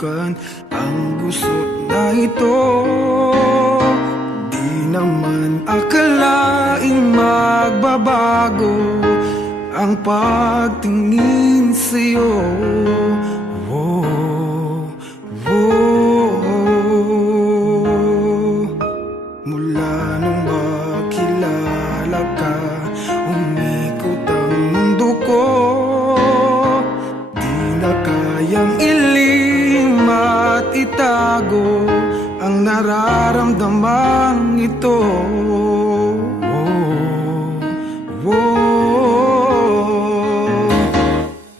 subukan ang gusto na ito. Di naman akalaing magbabago ang pagtingin sa'yo. Mula nung makilala ka, umikot ang mundo ko. Di na kayang ilim at itago ang nararamdaman ito.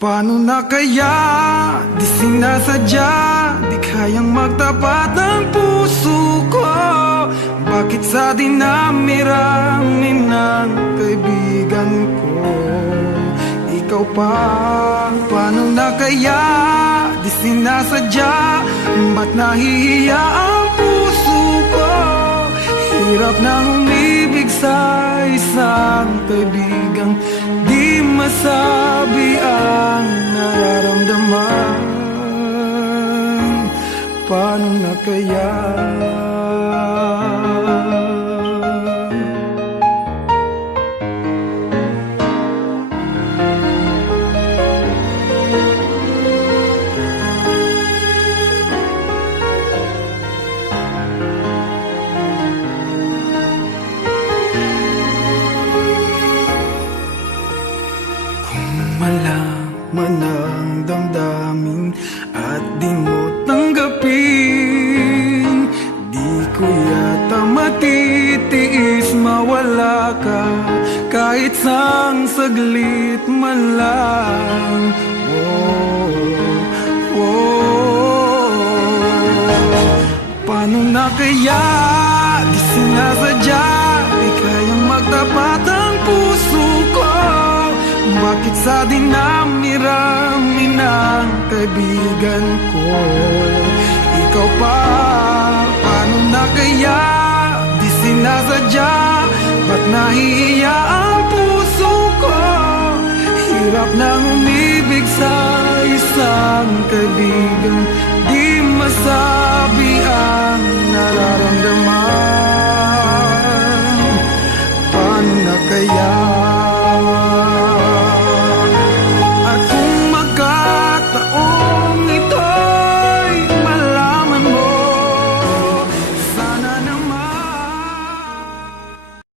Paano na kaya? Di sinasadya, di kayang magtapat ang puso ko. Bakit sa dinami-rami ng kaibigan ko, ikaw pa? Paano na kaya? Di sinasadya, ba't nahihiya ang puso ko? Hirap nang umibig sa isang kaibigang di masabi ang nararamdaman. Paano na kaya? Malaman ang damdamin at di mo tanggapin, di ko yata matitiis mawala ka kahit sang saglit man lang. Paano na kaya? Di sinasadya, di kayang magtapat ang puso ko. Bakit sa dinami-rami ng kaibigan ko, ikaw pa? Paano na kaya? Di sinasadya, ba't nahihiya ang puso ko? Hirap nang umibig sa isang kaibigan di masabi ang nararamdaman.